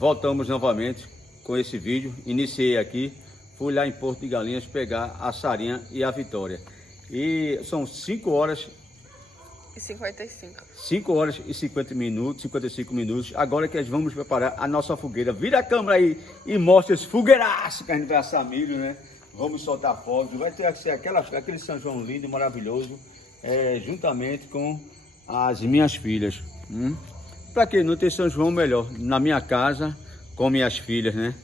Voltamos novamente com esse vídeo. Iniciei aqui, fui lá em Porto de Galinhas pegar a Sarinha e a Vitória. E são 5 horas e 55. 5 horas e 50 minutos, 55 minutos. Agora que nós vamos preparar a nossa fogueira. Vira a câmera aí e mostra esse fogueiraço que a gente vai assar milho, né? Vamos soltar fogos. Vai ter que ser aquele São João lindo e maravilhoso, juntamente com as minhas filhas. Para quem não tem São João, melhor, na minha casa, com minhas filhas, né?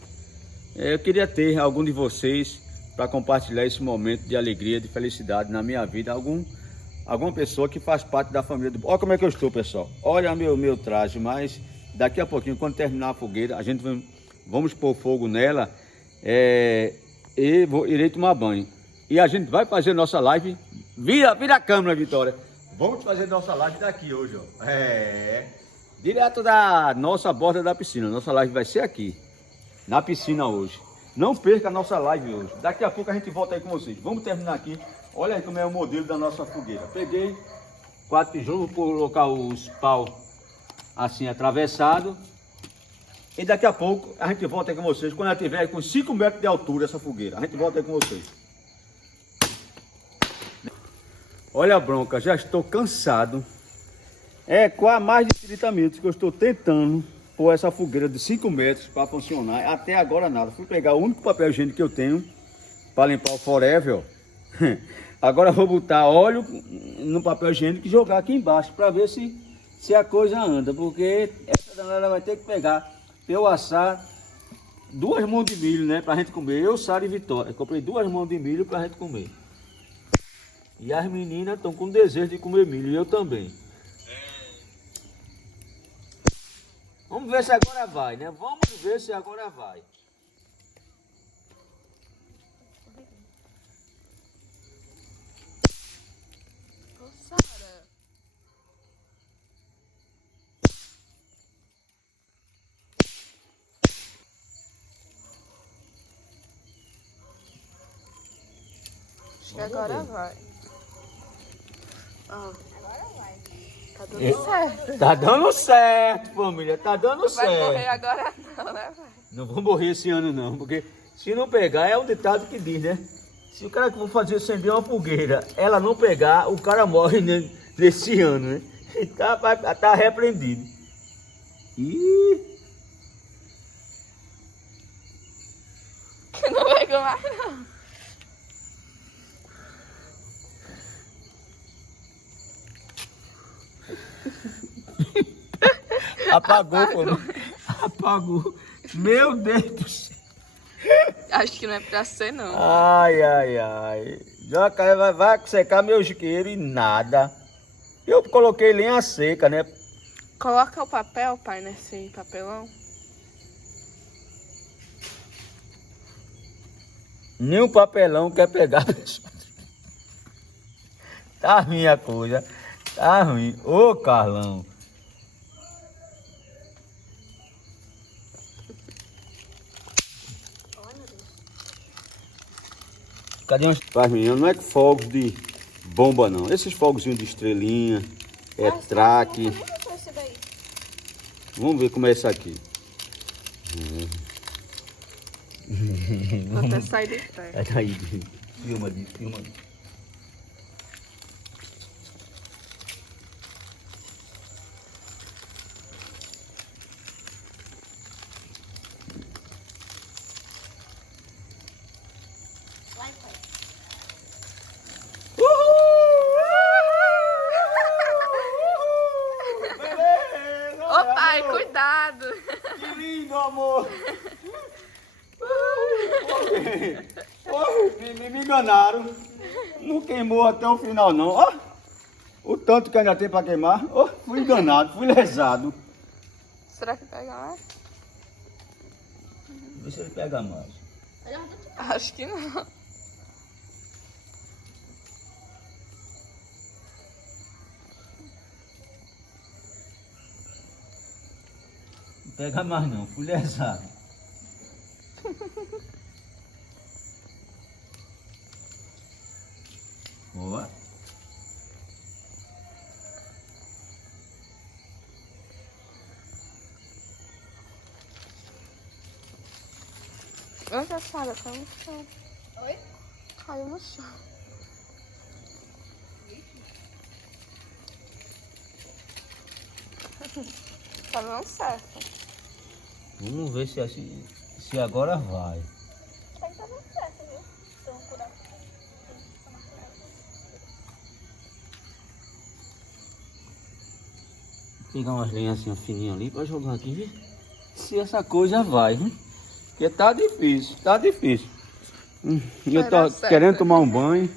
Eu queria ter algum de vocês para compartilhar esse momento de alegria, de felicidade na minha vida. Alguma pessoa que faz parte da família do... Olha como é que eu estou, pessoal. Olha meu traje, mas daqui a pouquinho, quando terminar a fogueira, vamos pôr fogo nela e irei tomar banho. E a gente vai fazer nossa live. Vira a câmera, Vitória. Vamos fazer nossa live daqui hoje, ó. Direto da nossa borda da piscina. Nossa live vai ser aqui, na piscina hoje. Não perca a nossa live hoje. Daqui a pouco a gente volta aí com vocês. Vamos terminar aqui. Olha aí como é o modelo da nossa fogueira. Peguei 4 tijolos, vou colocar os pau assim atravessado. E daqui a pouco a gente volta aí com vocês. Quando ela tiver com 5 metros de altura essa fogueira, a gente volta aí com vocês. Olha a bronca, já estou cansado. Quase mais de 30 minutos que eu estou tentando pôr essa fogueira de 5 metros para funcionar. Até agora nada. Fui pegar o único papel higiênico que eu tenho para limpar o Forever, ó. Agora eu vou botar óleo no papel higiênico e jogar aqui embaixo para ver se a coisa anda. Porque essa danada vai ter que pegar para eu assar 2 mãos de milho, né? Pra gente comer. Eu, Sara e Vitória. Comprei 2 mãos de milho pra gente comer. E as meninas estão com desejo de comer milho. E eu também. Vamos ver se agora vai, né? Vamos ver se agora vai. Ô, Sara. Acho que agora vai. Agora vai. Tá dando certo. Tá dando certo, família. Tá dando certo. Vai morrer agora não, né, pai? Não vou morrer esse ano não, porque se não pegar, é um ditado que diz, né? Se o cara que for fazer acender uma fogueira, ela não pegar, o cara morre nesse ano, né? E tá repreendido. Que não pegou mais não. Apagou, família. Apagou. Meu Deus do céu. Acho que não é pra ser não. Ai. Já vai secar meu isqueiro e nada. Eu coloquei lenha seca, né? Coloca o papel, pai, nesse papelão. Nem o papelão quer pegar. Tá ruim a coisa. Tá ruim. Ô, Carlão. Cadê os pais, meninas? Não é fogos de bomba, não. Esses fogozinhos de estrelinha, traque. Vamos ver como é isso aqui. Vou até sair de perto. Aí, filma ali. Ô, pai, cuidado. Que lindo, amor! Me enganaram. Não queimou até o final, não. Ó, o tanto que ainda tem para queimar. Ó, fui enganado, fui lesado. Será que pega mais? Vê se ele pega mais. Acho que não. Não pega mais, não. Fui lesado. Boa. Onde a Sara caiu no chão? Oi? Caiu no chão. Tá não certo. Vamos ver se agora vai. Tá dando certo, viu? Então, cuidado. Pegar umas linhas assim fininhas ali pra jogar aqui, viu? Se essa coisa vai, viu? Porque tá difícil, tá difícil. Eu Vai tô dar certo. querendo tomar um banho.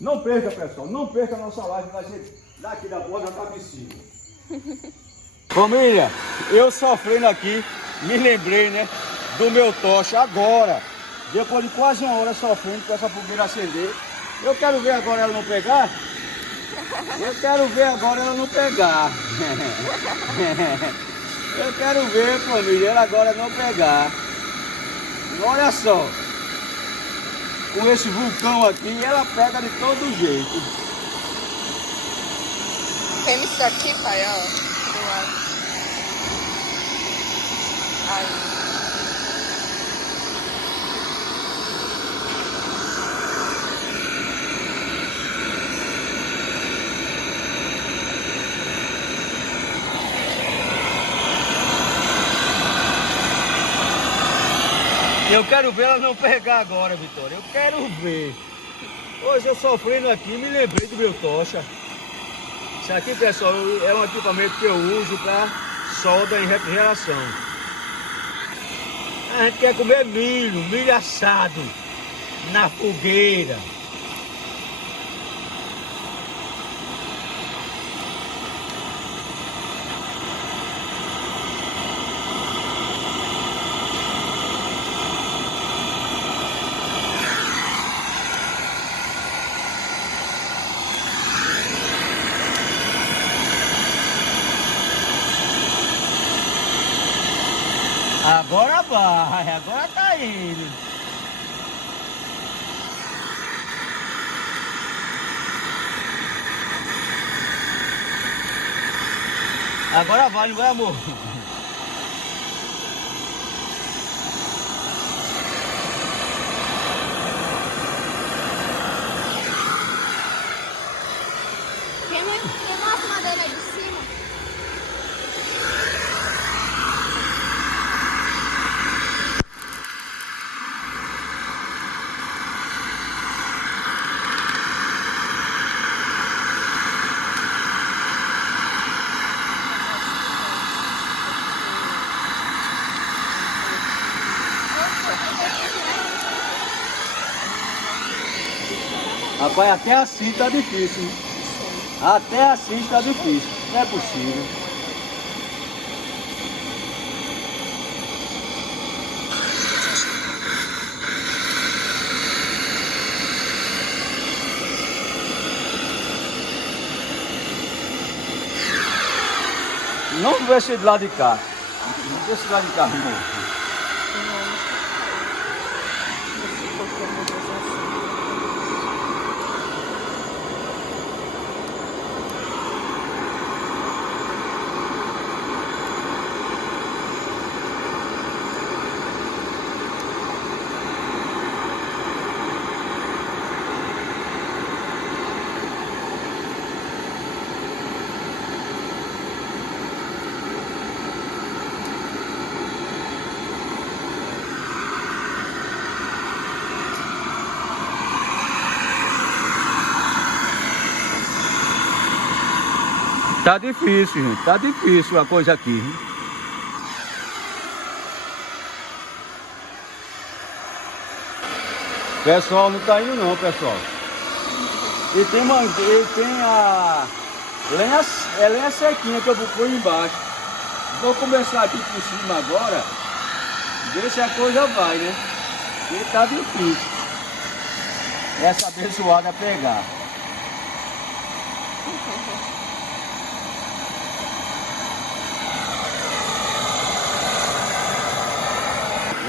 Não perca, pessoal, não perca a nossa live, vai ser daqui da borda da piscina. Família, eu sofrendo aqui, me lembrei, né, do meu tocha agora. Depois de quase uma hora sofrendo com essa fogueira acender. Eu quero ver agora ela não pegar. Eu quero ver agora ela não pegar. Eu quero ver, família, ela agora não pegar. Olha só. Com esse vulcão aqui, ela pega de todo jeito. Tem isso daqui, pai, ó. Do lado. Aí. Eu quero ver ela não pegar agora, Vitória. Eu quero ver. Hoje eu sofrendo aqui, me lembrei do meu tocha. Isso aqui, pessoal, é um equipamento que eu uso para solda em refrigeração. A gente quer comer milho assado na fogueira. Agora vai, agora tá indo. Agora vai, não vai, amor? Tem umas madeiras de cima. Rapaz, até assim tá difícil. Hein? Até assim tá difícil. Não é possível. Não vai ser do lado de cá. Não vai ser do lado de cá, não. Tá difícil, gente. Tá difícil a coisa aqui. Pessoal, não tá indo não, pessoal. E tem a lenha sequinha que eu vou pôr embaixo. Vou começar aqui por cima agora. Ver se a coisa vai, né? Porque tá difícil. Essa abençoada pegar.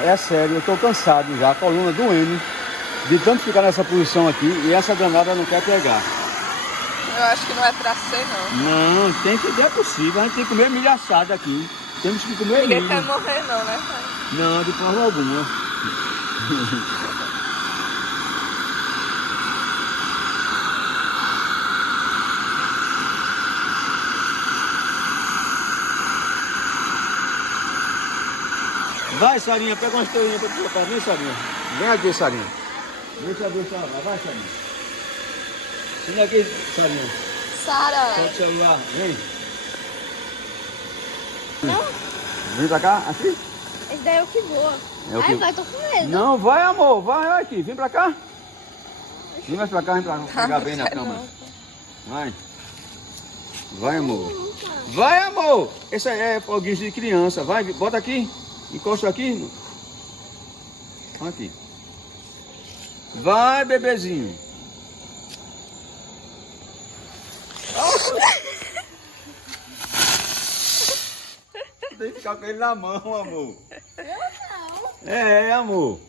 É sério, eu tô cansado já, a coluna doendo, de tanto ficar nessa posição aqui, e essa danada não quer pegar. Eu acho que não é pra ser, não. Não, tem que, é possível, a gente tem que comer milho assado aqui. Temos que comer Ninguém milho. quer morrer, não, né, pai? Não, de forma alguma. Vai, Sarinha, pega uma estrelinha pra te botar. Vem, Sarinha. Vem aqui, Sarinha. Deixa eu ver se ela vai. Vai, Sarinha. Vem aqui, Sarinha. Sara. Solta o celular. Vem. Não, Vem pra cá, assim? esse daí é o que voa. É o Ai, que- vai, tô com medo. Não, vai, amor. Vai aqui. Vem pra cá. Vem mais pra cá, vem pra cá. Pegar bem na cama. Vai. Vai, amor. Vai, amor. Esse aí é foguinho de criança. Vai, bota aqui. Encosta aqui. Aqui. Vai, bebezinho. Tem que ficar com ele na mão, amor. Eu não. Amor.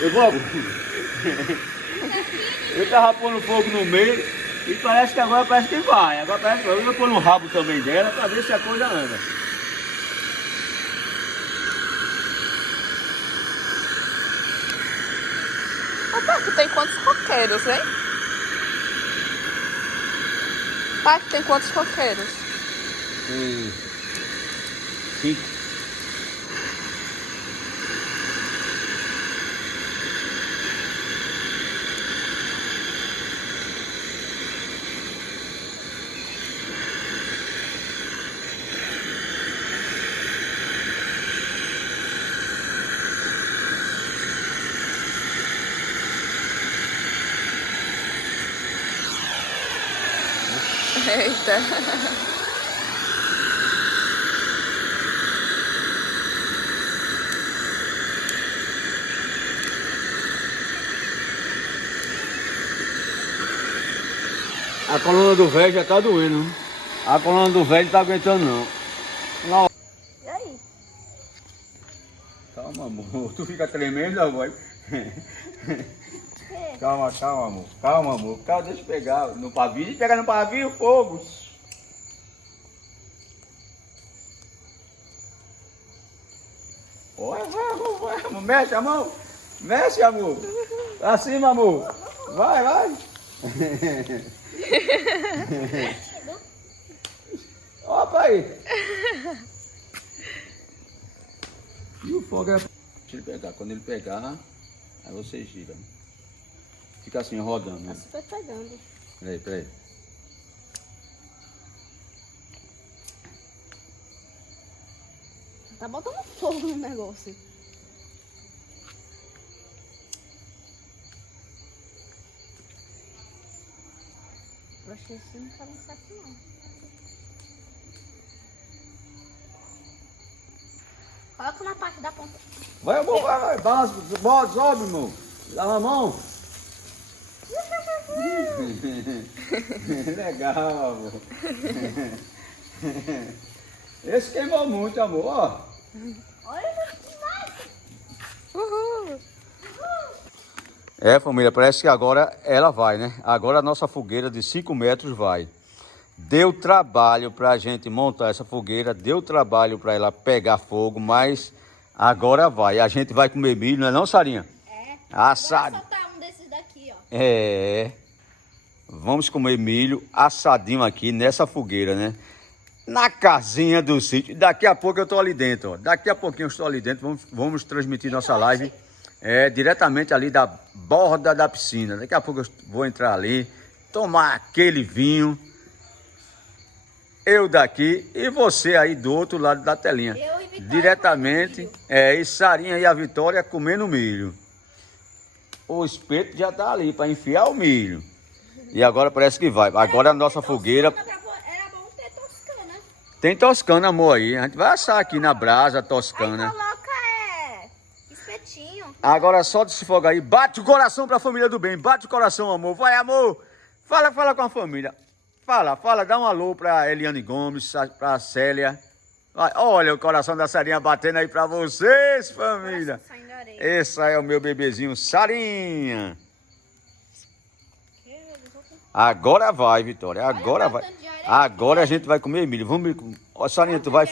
Eu vou. Eu tava pondo fogo no meio e parece que agora parece que vai. Agora parece que eu vou pôr no rabo também dela pra ver se a coisa anda. Roberto, tem quantos coqueiros, hein? Pai, tem quantos coqueiros? Tem 5. Eita. A coluna do velho já tá doendo. Né? A coluna do velho não tá aguentando não. Não. E aí? Calma, amor. Tu fica tremendo, amor. Calma, calma, amor. Calma, amor. Calma, deixa eu pegar no pavio. Deixa eu pegar no pavio, fogo. Olha, vai, amor. Mexe a mão. Mexe, amor. Pra cima, amor. Vai, vai. Opa aí. E o fogo é... Deixa ele pegar. Quando ele pegar, aí você gira. Fica assim, rodando. Tá Né? super pegando. Peraí, peraí. Tá botando fogo no negócio. Eu acho que esse não tá no saco, não. Coloca na parte da ponta. Vai, amor, vai. Balança, bota, sobe, amor. Dá a mão. Legal, amor. Esse queimou muito, amor. Ó. Olha que massa. Uhul. É, família, parece que agora ela vai, né? Agora a nossa fogueira de 5 metros vai. Deu trabalho pra gente montar essa fogueira, deu trabalho pra ela pegar fogo, mas agora vai. A gente vai comer milho, não é não, Sarinha? É. Assado. Vou soltar um desses daqui, ó. É. Vamos comer milho assadinho aqui nessa fogueira, né? Na casinha do sítio. Daqui a pouco eu tô ali dentro, ó. Daqui a pouquinho eu estou ali dentro. Vamos transmitir nossa live diretamente ali da borda da piscina. Daqui a pouco eu vou entrar ali, tomar aquele vinho. Eu daqui e você aí do outro lado da telinha. Eu e Vitória Diretamente. comendo milho. E Sarinha e a Vitória comendo milho. O espeto já tá ali para enfiar o milho. E agora parece que vai. Agora a nossa fogueira. Era bom ter toscana. Tem toscana, amor, aí. A gente vai assar aqui na brasa toscana. Aí coloca, espetinho. Agora só de se fogar aí. Bate o coração pra família do bem. Bate o coração, amor. Vai, amor. Fala com a família. Fala. Dá um alô pra Eliane Gomes, pra Célia. Vai, olha o coração da Sarinha batendo aí pra vocês, família. Coração saindo da areia. Esse aí é o meu bebezinho Sarinha. Agora vai, Vitória. Agora vai. Agora a gente vai comer milho. Vamos. Ó, Sarinha, tu vai.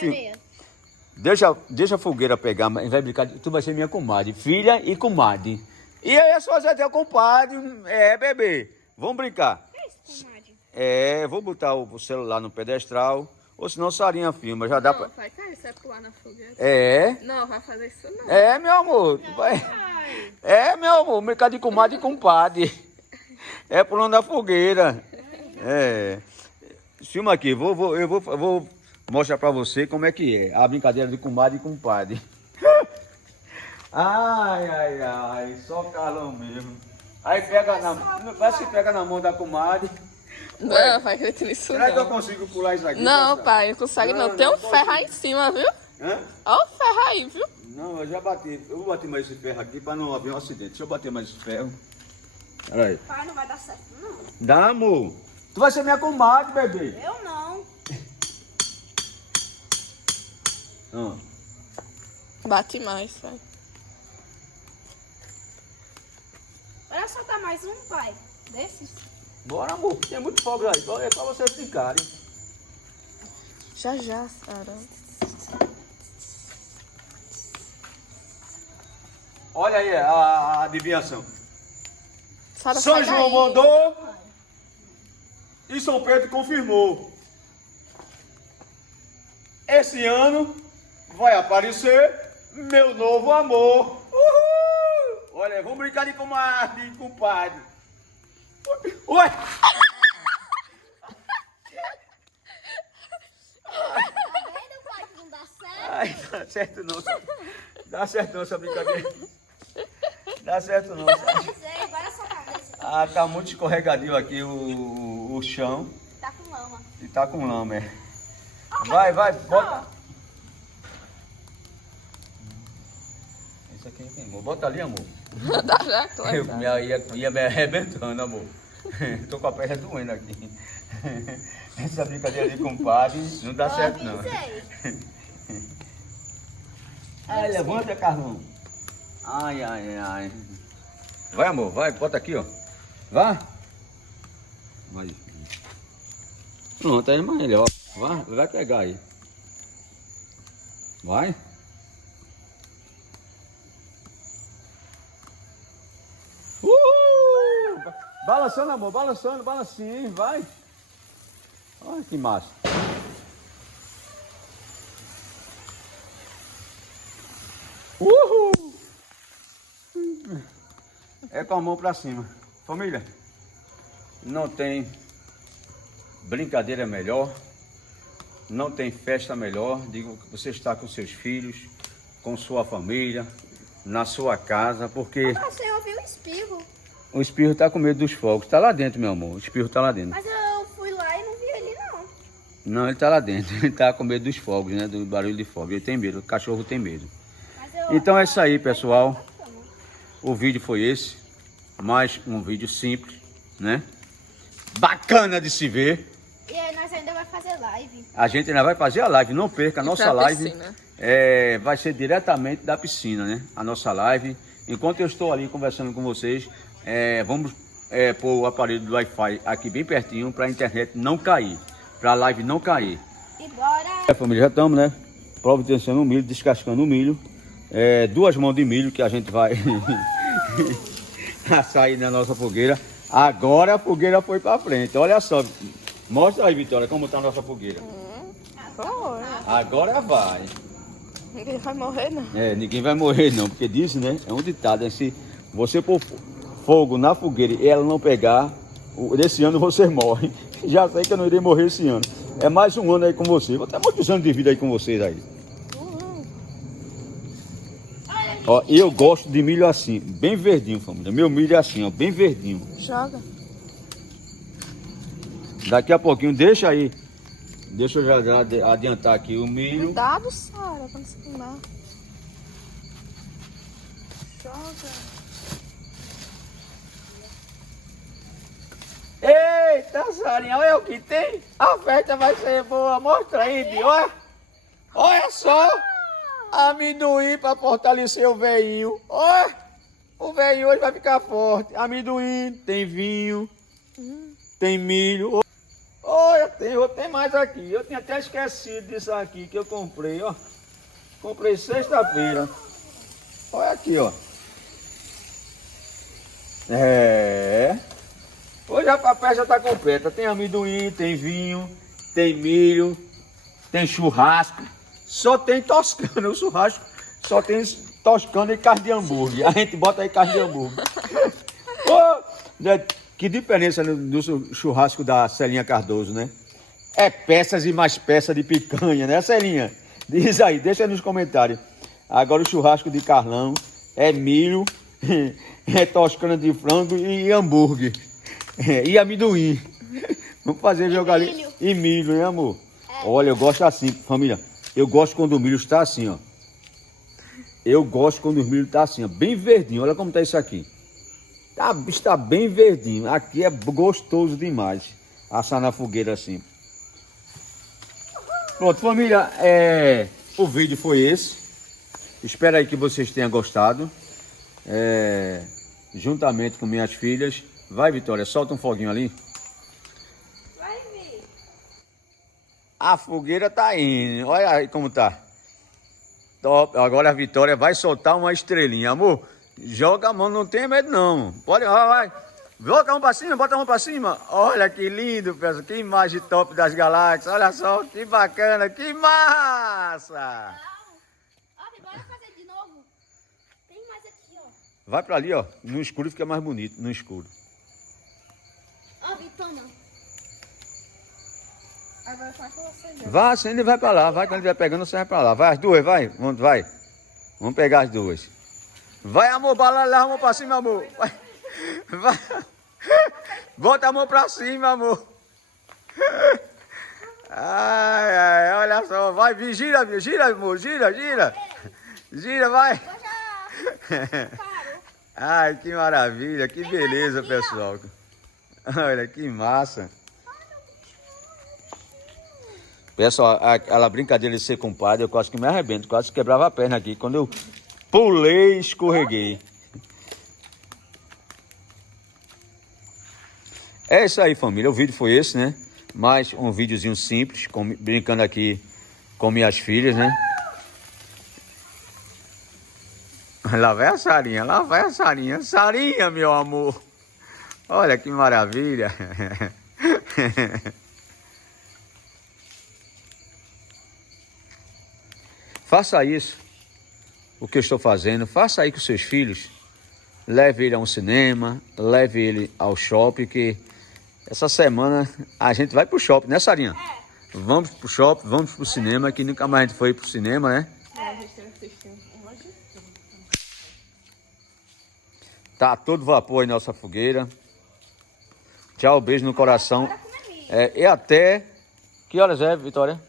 Deixa a fogueira pegar, mas vai brincar. Tu vai ser minha comadre, filha e comadre. E aí a sua Zé é compadre, bebê. Vamos brincar. Vou botar o celular no pedestral, ou senão Sarinha filma, já dá Não, pra... pai, cara, você vai pular na fogueira. Não, vai fazer isso não. Meu amor. Meu amor, mercado de comadre e compadre. Pulando da fogueira. Filma aqui, eu vou mostrar pra você como é que é a brincadeira de comadre e compadre. Ai, só Carlão mesmo. Aí parece que pega na mão da comadre. Não, pai, acredito nisso Será que eu não. consigo pular isso aqui? Não, pai, não consegue não. Tem um ferro aí em cima, viu? Hã? Olha o ferro aí, viu? Não, eu já bati. Eu vou bater mais esse ferro aqui pra não haver um acidente. Deixa eu bater mais esse ferro. Olha aí. Pai, não vai dar certo, não. Dá, amor. Tu vai ser minha comadre, bebê. Eu não. Bate mais, pai. Olha só, tá mais um, pai. Desses. Bora, amor. Tem muito fogo aí. É pra vocês brincarem. Já, Sara. Olha aí a adivinhação. Sara, São sai João daí. mandou e São Pedro confirmou. Esse ano vai aparecer meu novo amor. Uhul! Olha, vamos brincar de comadre, compadre. Ué! Tá vendo, pai, que não dá certo? Ai, dá certo não. Dá certo não essa brincadeira. Dá certo não. Sei, vai na sua cabeça. Tá muito escorregadio aqui o chão. Tá com lama. E tá com lama, Vai, bota. Isso aqui queimou. Bota ali, amor. Dá já, claro. Ia me arrebentando, amor. Tô com a perna doendo aqui. Essa brincadeira de compadre não dá certo, não. Ai, levanta, Carlão. Ai. Vai, amor, vai, bota aqui, ó. Vai. Pronto, aí é melhor. Vai pegar aí. Vai. Balançando, amor, balancinho, vai. Olha que massa. Uhul! É com a mão pra cima. Família, não tem brincadeira melhor, não tem festa melhor. Digo que você está com seus filhos, com sua família, na sua casa, porque Você ouviu o espirro. o espirro está com medo dos fogos. Está lá dentro, meu amor. O espirro está lá dentro. Mas eu fui lá e não vi ele, não. Não, ele está lá dentro. Ele está com medo dos fogos, né? Do barulho de fogo. Ele tem medo. O cachorro tem medo. Então é isso aí, pessoal. O vídeo foi esse. Mais um vídeo simples, né? Bacana de se ver. E aí nós ainda vai fazer live. A gente ainda vai fazer a live. Não perca a nossa pra live. piscina. Vai ser diretamente da piscina, né? A nossa live. Enquanto eu estou ali conversando com vocês, vamos pôr o aparelho do Wi-Fi aqui bem pertinho para a internet não cair. Para a live não cair. E bora. Família, já estamos, né? Providenciando o milho, descascando o milho. 2 mãos de milho que a gente vai sair na nossa fogueira. Agora a fogueira foi para frente. Olha só. Mostra aí, Vitória, como está a nossa fogueira. Agora vai. Ninguém vai morrer, não. Ninguém vai morrer não, porque diz, né? É um ditado, se você pôr fogo na fogueira e ela não pegar, desse ano você morre. Já sei que eu não irei morrer esse ano. É mais um ano aí com você. Vou ter muitos anos de vida aí com vocês aí. Ó, eu gosto de milho assim, bem verdinho, família. Meu milho é assim, ó, bem verdinho. Joga. Daqui a pouquinho, deixa aí. Deixa eu já adiantar aqui o milho. Cuidado, Sara, pra não se queimar. Joga. Eita, Sarinha, olha o que tem. A festa vai ser boa. Mostra aí, Bi, olha. Olha só. Amendoim para fortalecer o veinho. Olha. O veinho hoje vai ficar forte. Amendoim, tem vinho, tem milho. Olha, tem mais aqui. Eu tinha até esquecido disso aqui que eu comprei, ó. Comprei sexta-feira. Olha aqui, ó. Hoje a festa já tá completa. Tem amendoim, tem vinho, tem milho, tem churrasco. Só tem toscana. O churrasco só tem toscana e carne de hambúrguer. A gente bota aí carne de hambúrguer. Que diferença no churrasco da Celinha Cardoso, né? É peças e mais peças de picanha, né, Celinha? Diz aí, deixa aí nos comentários. Agora o churrasco de Carlão é milho, é toscana de frango e hambúrguer. E amendoim. Vamos fazer jogar ali. E milho, né, amor? Olha, eu gosto assim, família. Eu gosto quando o milho está assim, ó. Eu gosto quando o milho está assim, ó. Bem verdinho. Olha como tá isso aqui. Está bem verdinho. Aqui é gostoso demais. Assar na fogueira assim. Pronto, família. O vídeo foi esse. Espero aí que vocês tenham gostado. Juntamente com minhas filhas. Vai, Vitória, solta um foguinho ali. Vai ver. A fogueira tá indo. Olha aí como tá. Top. Agora a Vitória vai soltar uma estrelinha. Amor, joga a mão, não tem medo não. Pode, vai. Bota a mão pra cima, bota a mão pra cima. Olha que lindo, pessoal. Que imagem top das galáxias. Olha só, que bacana, que massa. Ó, bora fazer de novo. Tem mais aqui, ó. Vai pra ali, ó. No escuro fica mais bonito, no escuro. Ó, Vi, toma. Agora só que você acender. Vai, acende e vai pra lá. Vai, quando ele vai pegando, você vai pra lá. Vai as duas, vai. Vai. Vamos pegar as duas. Vai, amor, leva a mão pra cima, amor. Vai. Bota a mão pra cima, amor. Ai, olha só. Vai, gira, amor. Gira, vai. Ai, que maravilha, que beleza, pessoal. Olha, que massa. Pessoal, aquela brincadeira de ser compadre, eu quase que me arrebento, quase quebrava a perna aqui. Quando eu pulei, escorreguei. É isso aí, família. O vídeo foi esse, né? Mais um videozinho simples, brincando aqui com minhas filhas, né? Lá vai a Sarinha. Sarinha, meu amor. Olha que maravilha. Faça isso, o que eu estou fazendo. Faça aí com seus filhos. Leve ele a um cinema, leve ele ao shopping, que essa semana a gente vai pro shopping, né, Sarinha? Vamos pro shopping, vamos pro cinema, que nunca mais a gente foi pro cinema, né? A gente tem que assistir um monte de filme. Tá todo vapor aí nossa fogueira. Tchau, beijo no coração. E até... Que horas é, Vitória?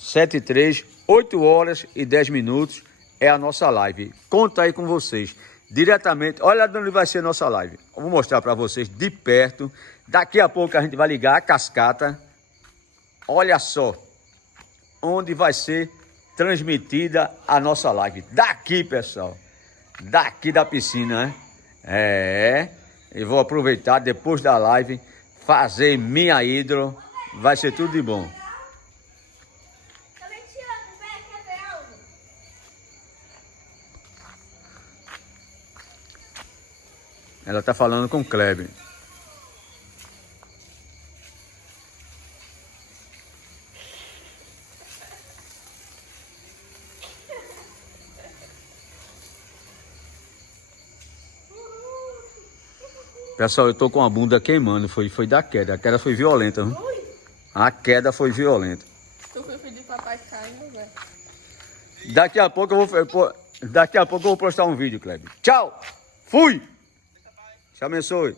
7h03, 8 horas e 10 minutos é a nossa live. Conta aí com vocês, diretamente. Olha onde vai ser a nossa live. Eu vou mostrar para vocês de perto. Daqui a pouco a gente vai ligar a cascata. Olha só onde vai ser transmitida a nossa live. Daqui, pessoal. Daqui da piscina, né? Eu vou aproveitar depois da live, fazer minha hidro. Vai ser tudo de bom. Também te amo, velho. Quer ver algo? Ela tá falando com o Kleber. Pessoal, eu tô com a bunda queimando, foi da queda. A queda foi violenta, viu? A queda foi violenta. Tu foi pedir papai caindo, velho. Daqui a pouco eu vou postar um vídeo, Kleber. Tchau! Fui! Te abençoe.